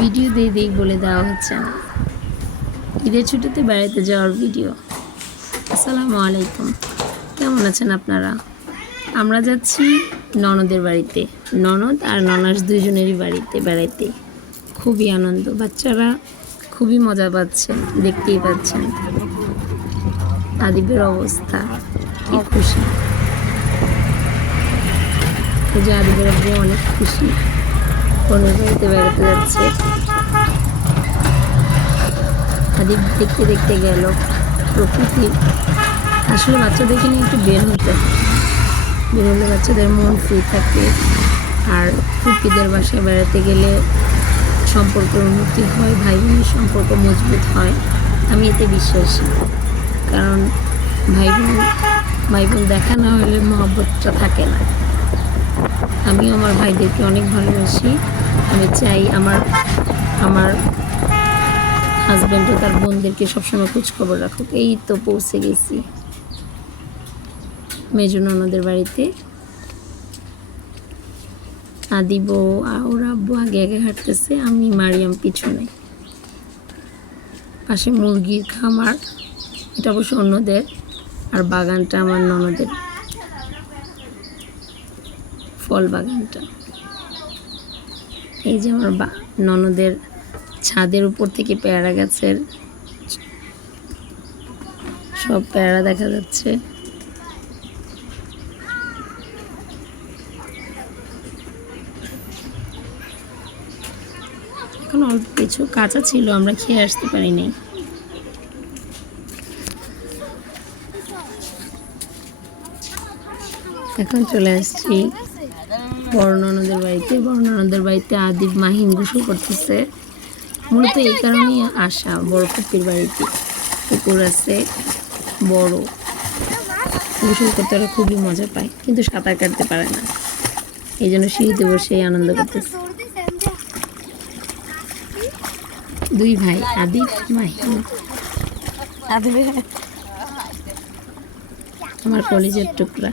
Video দিয়ে দিই বলে দেওয়া হচ্ছে না। ঈদের ছুটিতে বেড়াতে যাওয়ার ভিডিও। আসসালামু আলাইকুম। কেমন আছেন আপনারা? আমরা যাচ্ছি ননদের বাড়িতে। ননদ আর ননাস দুজনেরই বাড়িতে বেড়াইতে। খুবই আনন্দ। বাচ্চারা খুবই মজা পাচ্ছে দেখতেই পাচ্ছেন। আদিবের অবস্থা, কি খুশি। যে আদিবের অনেক খুশি। বোনের বাড়িতে বেড়াতে যাচ্ছে। আদিব দেখতে দেখতে গেল প্রকৃতি। আসলে বাচ্চাদেরকে নিয়ে একটু বের হতে। বের হলে বাচ্চাদের মন ফ্রি থাকে। আর ফুপিদের বাসায় বেড়াতে গেলে সম্পর্কের উন্নতি হয় ভাই বোনের সম্পর্ক মজবুত হয়। আমি এতে বিশ্বাসী। কারণ ভাই বোন ভাই বোন দেখা না হলে মহব্বতটা থাকে না। আমি আমার ভাইদেরকে অনেক ভালোবাসি। আমি চাই আমার আমার হাজব্যান্ডও তার বোনদেরকে সবসময় খোঁজ খবর রাখুক। এই তো পৌঁছে গেছি মেজু ননদের বাড়িতে। আদিব ওর আব্বু আগে আগে হাঁটতেছে, আমি মারিয়াম পিছনে। পাশে মুরগির খামার, এটা অবশ্য অন্যদের, আর বাগানটা আমার ননদের। ফল বাগানটা এই যে আমার ননদের ছাদের উপর থেকে পেয়ারা গাছের সব পেয়ারা দেখা যাচ্ছে। এখন অল্প কিছু কাঁচা ছিল, আমরা খেয়ে আসতে পারিনি। এখন চলে আসছি বড় ননদের বাড়িতে বড় ননদের বাড়িতে আদিব মাহিম গোসল করতেছে। মূলত এই কারণেই আসা বড় পুকুর বাড়িতে। পুকুর আছে বড়। গোসল করতে ওরা খুবই মজা পায় কিন্তু সাঁতার কাটতে পারে না। এই জন্য সিঁড়িতে বসে আনন্দ করতেছে। দুই ভাই আদিব মাহিম। আমার কলেজের টুকরা।